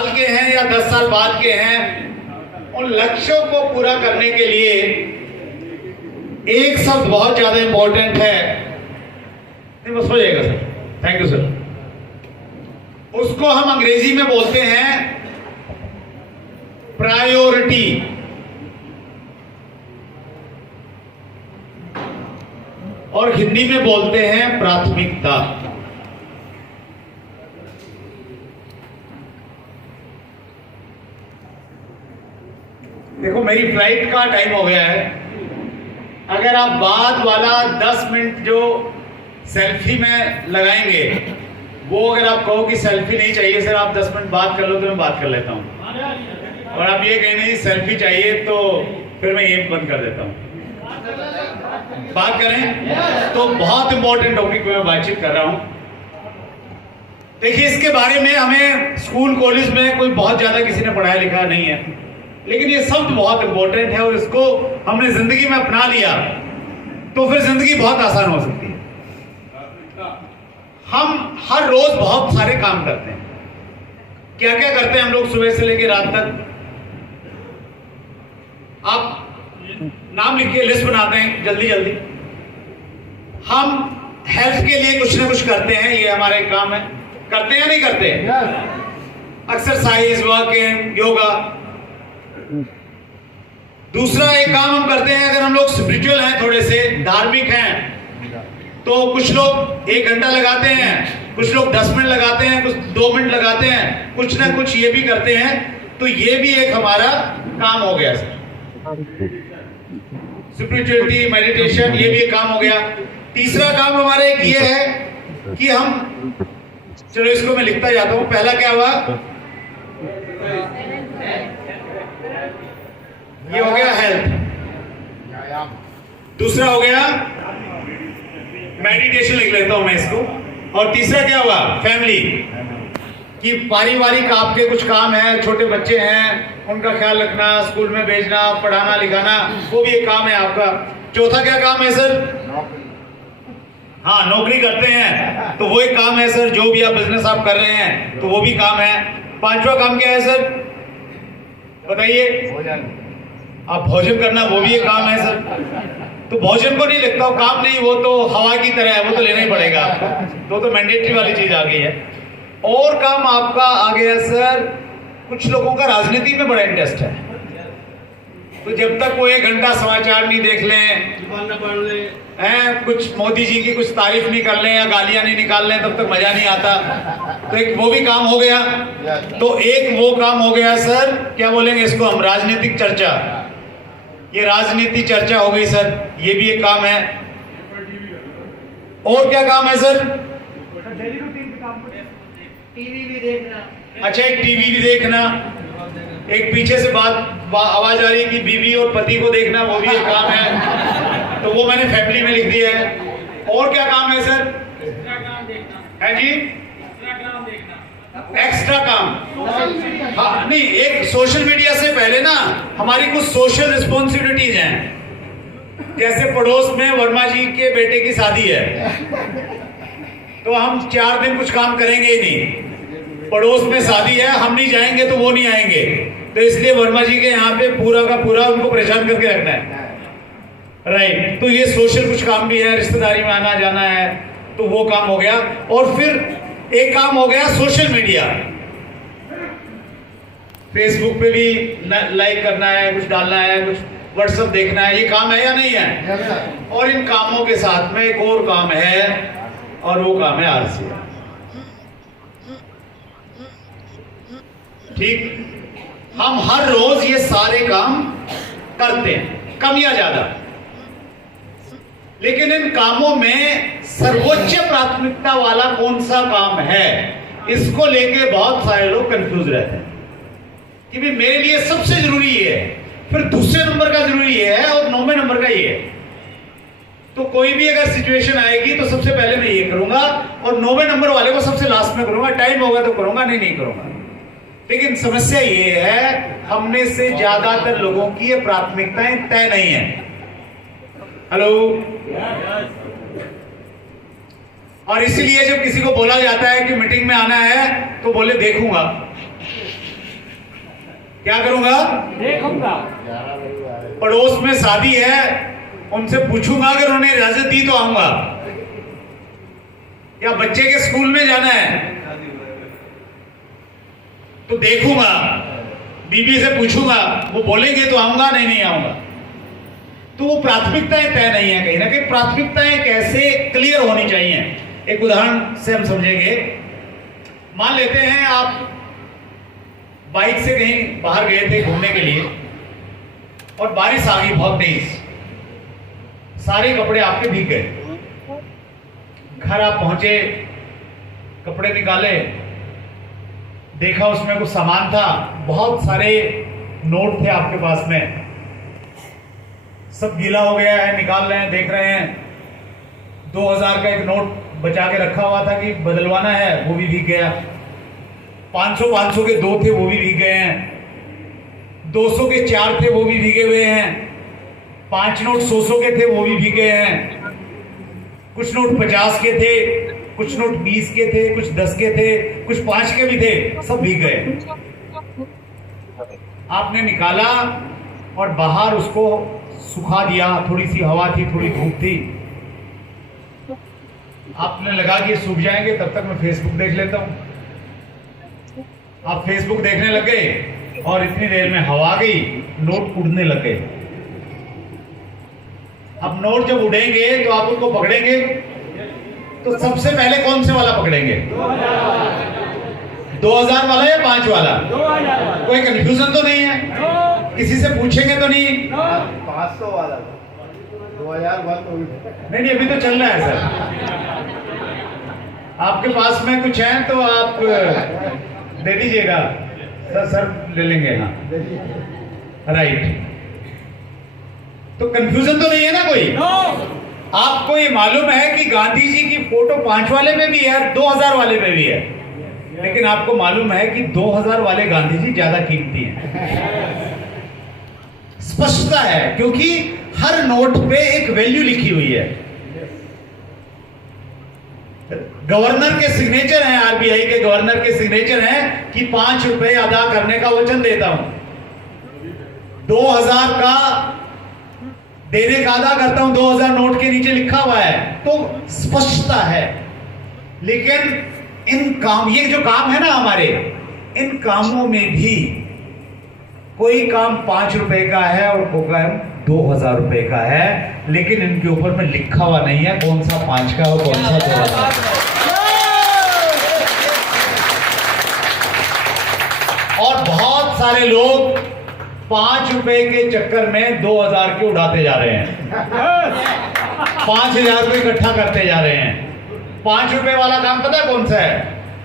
साल के हैं या 10 साल बाद के हैं, उन लक्ष्यों को पूरा करने के लिए एक शब्द बहुत ज्यादा इंपॉर्टेंट है। नहीं बस हो जाएगा सर, थैंक यू सर। उसको हम अंग्रेजी में बोलते हैं प्रायोरिटी। और हिंदी में बोलते हैं प्राथमिकता। देखो मेरी फ्लाइट का टाइम हो गया है। अगर आप बाद वाला 10 मिनट जो सेल्फी में लगाएंगे, वो अगर आप कहो कि सेल्फी नहीं चाहिए सर, आप 10 मिनट बात कर लो, तो मैं बात कर लेता हूं। और आप ये कहें नहीं सेल्फी चाहिए, तो फिर मैं ये बंद कर देता हूं। बात करें तो बहुत इंपॉर्टेंट टॉपिक पे मैं बातचीत कर रहा हूं। देखिए, इसके बारे में हमें स्कूल कॉलेज में कोई बहुत ज्यादा किसी ने पढ़ाया लिखा नहीं है, लेकिन ये शब्द बहुत इंपॉर्टेंट है और इसको हमने जिंदगी में अपना लिया तो फिर जिंदगी बहुत आसान हो सकती है। हम हर रोज बहुत सारे काम करते हैं। क्या क्या करते हैं हम लोग सुबह से लेकर रात तक? आप नाम लिख के लिस्ट बनाते हैं जल्दी जल्दी। हम हेल्थ के लिए कुछ ना कुछ करते हैं, ये हमारा एक काम है। करते हैं या नहीं करते? Exercise, working, yoga. दूसरा एक काम हम करते हैं, अगर हम लोग स्पिरिचुअल हैं, थोड़े से धार्मिक हैं, तो कुछ लोग 1 घंटा लगाते हैं, कुछ लोग 10 मिनट लगाते हैं, कुछ 2 मिनट लगाते हैं, कुछ ना कुछ ये भी करते हैं। तो ये भी एक हमारा काम हो गया सर। स्पिरिचुअलिटी, मेडिटेशन, ये भी एक काम हो गया। तीसरा काम हमारा एक ये है कि हम, चलो इसको मैं लिखता जाता हूं। पहला क्या हुआ? ये हो गया हेल्थ। दूसरा हो गया मेडिटेशन, लिख लेता हूं मैं इसको। और तीसरा क्या हुआ? फैमिली कि पारिवारिक आपके कुछ काम है, छोटे बच्चे हैं उनका ख्याल रखना, स्कूल में भेजना, पढ़ाना लिखाना, वो भी एक काम है आपका। चौथा क्या काम है सर? हाँ, नौकरी करते हैं तो वो एक काम है सर। जो भी आप बिजनेस आप कर रहे हैं तो वो भी काम है। 5वां काम क्या है सर? बताइए। आप भोजन करना, वो भी एक काम है सर। तो भोजन को नहीं लिखता हूं काम नहीं, वो तो हवा की तरह है, वो तो लेना ही पड़ेगा आपको। तो मैंडेटरी वाली चीज आ गई है। और काम आपका आ गया सर, कुछ लोगों का राजनीति में बड़ा इंटरेस्ट है, तो जब तक वो 1 घंटा समाचार नहीं देख लें, कुछ मोदी जी की कुछ तारीफ नहीं कर लें या गालियां नहीं निकाल लें, तब तक मजा नहीं आता। तो एक वो भी काम हो गया। तो एक वो काम हो गया सर, क्या बोलेंगे इसको हम? राजनीतिक चर्चा। ये राजनीति चर्चा हो गई सर, ये भी एक काम है। और क्या काम है सर? टीवी भी देखना। अच्छा, एक टीवी भी देखना। एक पीछे से आवाज आ रही है कि बीवी और पति को देखना, वो भी एक काम है। तो वो मैंने फैमिली में लिख दिया है। और क्या काम है सर? है जी, एक्स्ट्रा काम। हाँ, नहीं, एक सोशल मीडिया से पहले ना हमारी कुछ सोशल रिस्पॉन्सिबिलिटीज हैं। जैसे पड़ोस में वर्मा जी के बेटे की शादी है, तो हम 4 दिन कुछ काम करेंगे ही नहीं। पड़ोस में शादी है, हम नहीं जाएंगे तो वो नहीं आएंगे, तो इसलिए वर्मा जी के यहाँ पे पूरा का पूरा उनको परेशान करके रखना है। राइट। तो ये सोशल कुछ काम भी है, रिश्तेदारी में आना जाना है, तो वो काम हो गया। और फिर एक काम हो गया सोशल मीडिया। फेसबुक पे भी लाइक करना है, कुछ डालना है, कुछ व्हाट्सएप देखना है, ये काम है या नहीं है? और इन कामों के साथ में एक और काम है, और वो काम है आरसी। ठीक, हम हर रोज ये सारे काम करते हैं, कम या ज्यादा, लेकिन इन कामों में सर्वोच्च प्राथमिकता वाला कौन सा काम है, इसको लेके बहुत सारे लोग कंफ्यूज रहते हैं कि भाई मेरे लिए सबसे जरूरी ये है, फिर दूसरे नंबर का जरूरी ये है, और 9वें नंबर का ये है। तो कोई भी अगर सिचुएशन आएगी तो सबसे पहले मैं ये करूंगा, और 9वें नंबर वाले को सबसे लास्ट में करूंगा। टाइम होगा तो करूंगा, नहीं करूंगा। लेकिन समस्या ये है, हमने से ज्यादातर लोगों की ये प्राथमिकताएं तय नहीं है। हेलो। और इसीलिए जब किसी को बोला जाता है कि मीटिंग में आना है, तो बोले देखूंगा। क्या करूंगा? देखूंगा। पड़ोस में शादी है, उनसे पूछूंगा, अगर उन्होंने इजाजत दी तो आऊंगा। या बच्चे के स्कूल में जाना है तो देखूंगा, बीबी से पूछूंगा, वो बोलेंगे तो आऊंगा, नहीं आऊंगा। तो वो प्राथमिकताएं तय नहीं है, कहीं ना कहीं प्राथमिकताएं कैसे क्लियर होनी चाहिए। एक उदाहरण से हम समझेंगे। मान लेते हैं आप बाइक से कहीं बाहर गए थे घूमने के लिए और बारिश आ गई बहुत तेज, सारे कपड़े आपके भीग गए। घर आप पहुंचे, कपड़े निकाले, देखा उसमें कुछ सामान था, बहुत सारे नोट थे आपके पास में, सब गीला हो गया है, निकाल रहे हैं, देख रहे हैं। 2000 का एक नोट बचा के रखा हुआ था कि बदलवाना है, वो भी भीग गया। 500 के 2 थे, वो भी भीग गए हैं। 200 के 4 थे, वो भी भीगे हुए हैं। 5 नोट 100 के थे, वो भी भीगे हैं। कुछ नोट 50 के थे, कुछ नोट 20 के थे, कुछ 10 के थे, कुछ 5 के भी थे, सब भीग गए। आपने निकाला और बाहर उसको सुखा दिया, थोड़ी सी हवा थी, थोड़ी धूप थी। आपने लगा कि सूख जाएंगे, तब तक मैं फेसबुक देख लेता हूं। आप फेसबुक देखने लग गए और इतनी देर में हवा आ गई, नोट उड़ने लग गए। अब नोट जब उड़ेंगे तो आप उनको पकड़ेंगे, तो सबसे पहले कौन से वाला पकड़ेंगे? 2000 वाला या 5 वाला? 2000 कोई कंफ्यूजन तो नहीं है? किसी से पूछेंगे तो नहीं? 500 वाला 2000 नहीं, अभी तो चल रहा है सर। आपके पास में कुछ है तो आप दे दीजिएगा। सर ले लेंगे। हाँ, राइट। तो कंफ्यूजन तो नहीं है ना कोई? आपको ये मालूम है कि गांधी जी की फोटो 5 वाले में भी है, 2000 वाले में भी है, लेकिन आपको मालूम है कि 2000 वाले गांधी जी ज्यादा कीमती हैं। स्पष्टता है, क्योंकि हर नोट पे एक वैल्यू लिखी हुई है। गवर्नर के सिग्नेचर हैं, आरबीआई के गवर्नर के सिग्नेचर हैं कि 5 रुपए अदा करने का वचन देता हूं, 2000 का देने का अदा करता हूं, 2000 नोट के नीचे लिखा हुआ है, तो स्पष्टता है। लेकिन इन काम, ये जो काम है ना हमारे, इन कामों में भी कोई काम 5 रुपए का है और कोई काम 2000 रुपए का है, लेकिन इनके ऊपर में लिखा हुआ नहीं है कौन सा 5 का और कौन सा 2000 का। और बहुत सारे लोग 5 रुपए के चक्कर में 2000 के उड़ाते जा रहे हैं, 5000 रुपए इकट्ठा करते जा रहे हैं। 5 रुपए वाला काम पता है कौन सा है?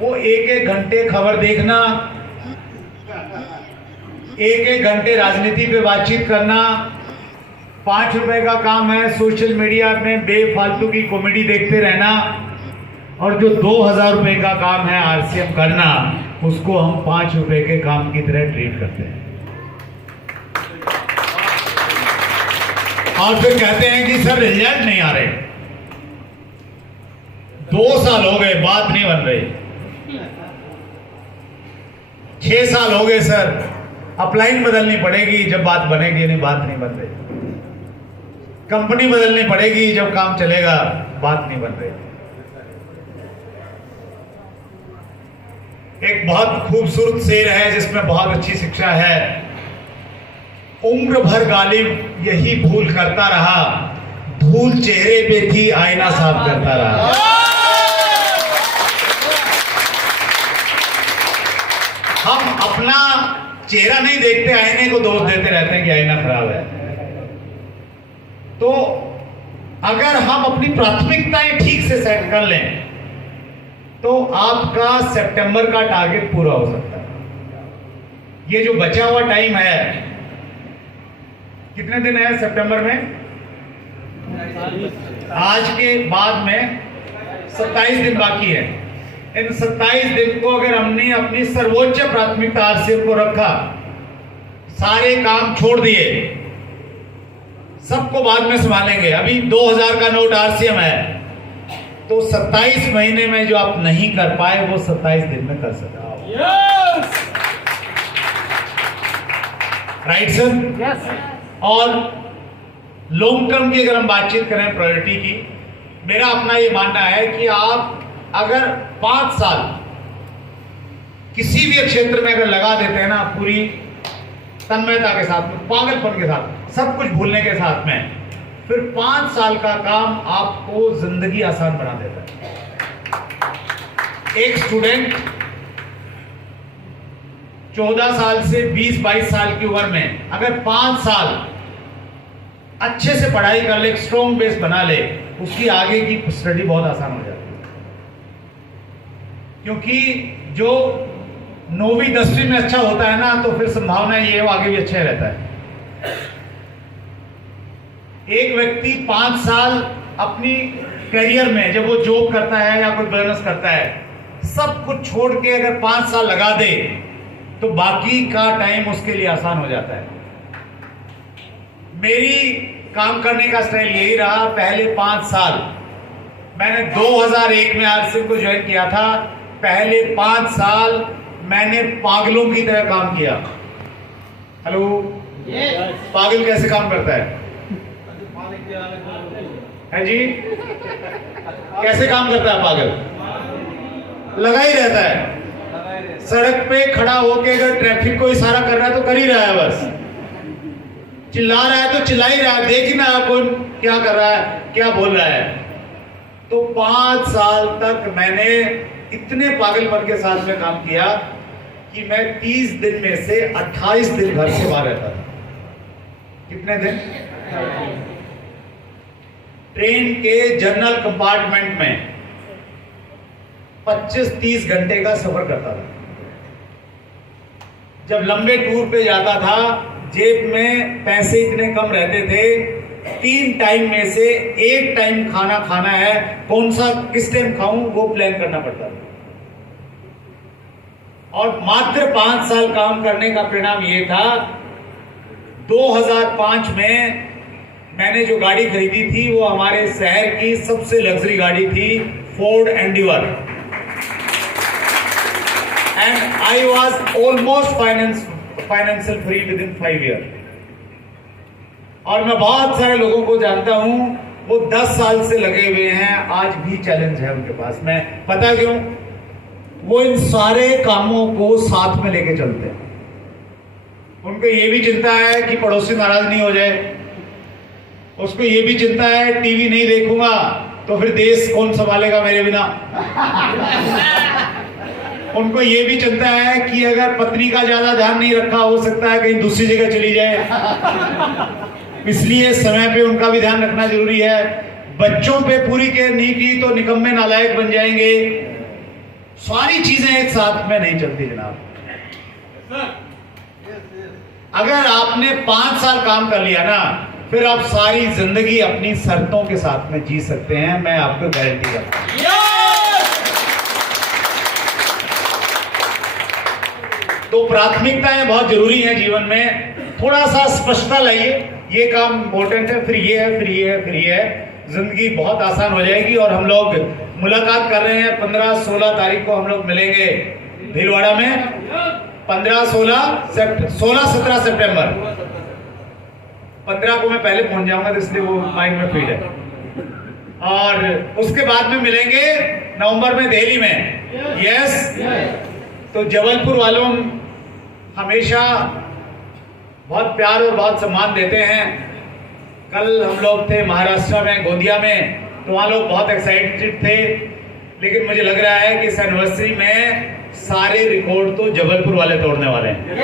वो 1-1 घंटे खबर देखना, 1-1 घंटे राजनीति पे बातचीत करना। 5 रुपए का काम है सोशल मीडिया में बेफालतू की कॉमेडी देखते रहना। और जो 2000 रुपए का काम है आरसीएम करना, उसको हम 5 रुपए के काम की तरह ट्रीट करते हैं। और फिर कहते हैं कि सर रिजल्ट नहीं आ रहे, 2 साल हो गए बात नहीं बन रही, 6 साल हो गए सर, अपलाइन बदलनी पड़ेगी जब बात बनेगी, नहीं बात नहीं बन रही, कंपनी बदलनी पड़ेगी जब काम चलेगा, बात नहीं बन रही। एक बहुत खूबसूरत शेर है जिसमें बहुत अच्छी शिक्षा है। उम्र भर गालिब यही भूल करता रहा, धूल चेहरे पे थी आईना साफ करता रहा। हम अपना चेहरा नहीं देखते, आईने को दोष देते रहते हैं कि आईना खराब है। तो अगर हम अपनी प्राथमिकताएं ठीक से सेट कर लें तो आपका सितंबर का टारगेट पूरा हो सकता है। ये जो बचा हुआ टाइम है, कितने दिन है सितंबर में? आज के बाद में 27 दिन बाकी है। इन 27 दिन को अगर हमने अपनी सर्वोच्च प्राथमिकता आरसीएम को रखा, सारे काम छोड़ दिए, सबको बाद में संभालेंगे, अभी 2000 का नोट आरसीएम है, तो 27 महीने में जो आप नहीं कर पाए वो 27 दिन में कर सकते। Right sir? यस और लॉन्ग टर्म की अगर हम बातचीत करें प्रायोरिटी की, मेरा अपना ये मानना है कि आप अगर 5 साल किसी भी क्षेत्र में अगर लगा देते हैं ना, पूरी तन्मयता के साथ, पागलपन के साथ, सब कुछ भूलने के साथ में, फिर 5 साल का काम आपको जिंदगी आसान बना देता है। एक स्टूडेंट 14 साल से 20-22 साल की उम्र में अगर 5 साल अच्छे से पढ़ाई कर ले, एक स्ट्रॉन्ग बेस बना ले, उसकी आगे की स्टडी बहुत आसान हो जाती है। क्योंकि जो 9वीं 10वीं में अच्छा होता है ना, तो फिर संभावना ये है वो आगे भी अच्छा ही रहता है। एक व्यक्ति 5 साल अपनी करियर में, जब वो जॉब करता है या कोई बिजनेस करता है, सब कुछ छोड़ के अगर 5 साल लगा दे तो बाकी का टाइम उसके लिए आसान हो जाता है। मेरी काम करने का स्टाइल यही रहा। पहले 5 साल मैंने 2001 में आरसीएम को ज्वाइन किया था। पहले 5 साल मैंने पागलों की तरह काम किया। हेलो, पागल कैसे काम करता है जी? कैसे काम करता है पागल? लगा ही रहता है। सड़क पे खड़ा होके अगर ट्रैफिक को इशारा कर रहा है तो कर ही रहा है, बस चिल्ला रहा है तो चिल्ला ही रहा है, देख ही ना कौन क्या कर रहा है, क्या बोल रहा है। तो 5 साल तक मैंने इतने पागलपन के साथ में काम किया कि मैं 30 दिन में से 28 दिन घर से बाहर रहता था। कितने दिन? ट्रेन के जनरल कंपार्टमेंट में 25-30 घंटे का सफर करता था। जब लंबे टूर पे जाता था, जेब में पैसे इतने कम रहते थे, 3 टाइम में से 1 टाइम खाना खाना है, कौन सा किस टाइम खाऊं वो प्लान करना पड़ता था। और मात्र 5 साल काम करने का परिणाम ये था, 2005 में मैंने जो गाड़ी खरीदी थी वो हमारे शहर की सबसे लग्जरी गाड़ी थी, Ford endeavour, and I was almost financial free with in 5 year. और मैं बहुत सारे लोगों को जानता हूं, वो 10 साल से लगे हुए हैं, आज भी चैलेंज है उनके पास में। पता क्यों? वो इन सारे कामों को साथ में लेके चलते हैं। उनको ये भी चिंता है कि पड़ोसी नाराज नहीं हो जाए, उसको ये भी चिंता है टीवी नहीं देखूंगा तो फिर देश कौन संभालेगा मेरे बिना। उनको ये भी चिंता है कि अगर पत्नी का ज्यादा ध्यान नहीं रखा, हो सकता है कहीं दूसरी जगह चली जाए, इसलिए समय पे उनका भी ध्यान रखना जरूरी है। बच्चों पे पूरी केयर नहीं की तो निकम्मे नालायक बन जाएंगे। सारी चीजें एक साथ में नहीं चलती जनाब। अगर आपने 5 साल काम कर लिया ना, फिर आप सारी जिंदगी अपनी शर्तों के साथ में जी सकते हैं, मैं आपको गारंटी करता हूं। तो प्राथमिकताएं बहुत जरूरी हैं जीवन में। थोड़ा सा स्पष्टता लाइए, ये काम इम्पोर्टेंट है, फिर ये है, फिर ये है, फिर ये है, जिंदगी बहुत आसान हो जाएगी। और हम लोग मुलाकात कर रहे हैं 15-16 तारीख को हम लोग मिलेंगे भीलवाड़ा में। 16-17 सितंबर। 15 को मैं पहले पहुंच जाऊंगा, तो इसलिए वो माइंड में फीड है। और उसके बाद में मिलेंगे नवंबर में दिल्ली में। यस, तो जबलपुर वालों हमेशा बहुत प्यार और बहुत सम्मान देते हैं। कल हम लोग थे महाराष्ट्र में, गोंदिया में, तो वहाँ लोग बहुत एक्साइटेड थे। लेकिन मुझे लग रहा है कि इस एनिवर्सरी में सारे रिकॉर्ड तो जबलपुर वाले तोड़ने वाले हैं।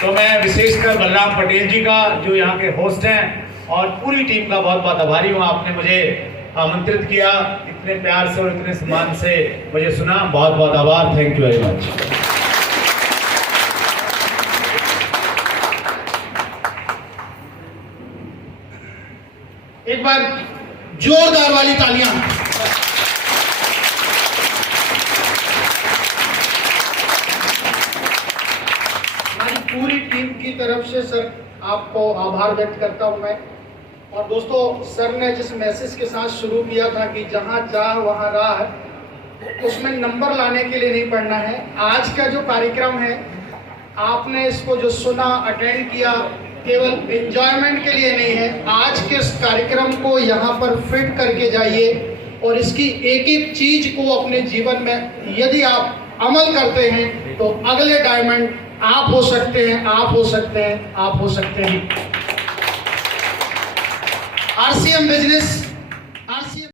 तो मैं विशेषकर बलराम पटेल जी का, जो यहाँ के होस्ट हैं, और पूरी टीम का बहुत बहुत आभारी हूँ। आपने मुझे आमंत्रित किया, इतने प्यार से और इतने सम्मान से मुझे सुना, बहुत बहुत आभार। Thank you very much. एक बार जोरदार वाली तालियां। हमारी पूरी टीम की तरफ से सर आपको आभार व्यक्त करता हूं मैं। और दोस्तों, सर ने जिस मैसेज के साथ शुरू किया था कि जहां चाह वहां राह, उसमें नंबर लाने के लिए नहीं पढ़ना है। आज का जो कार्यक्रम है आपने इसको जो सुना, अटेंड किया, केवल एंजॉयमेंट के लिए नहीं है। आज के इस कार्यक्रम को यहाँ पर फिट करके जाइए और इसकी एक एक चीज को अपने जीवन में यदि आप अमल करते हैं तो अगले डायमंड आप हो सकते हैं, आप हो सकते हैं, आप हो सकते हैं। RCM business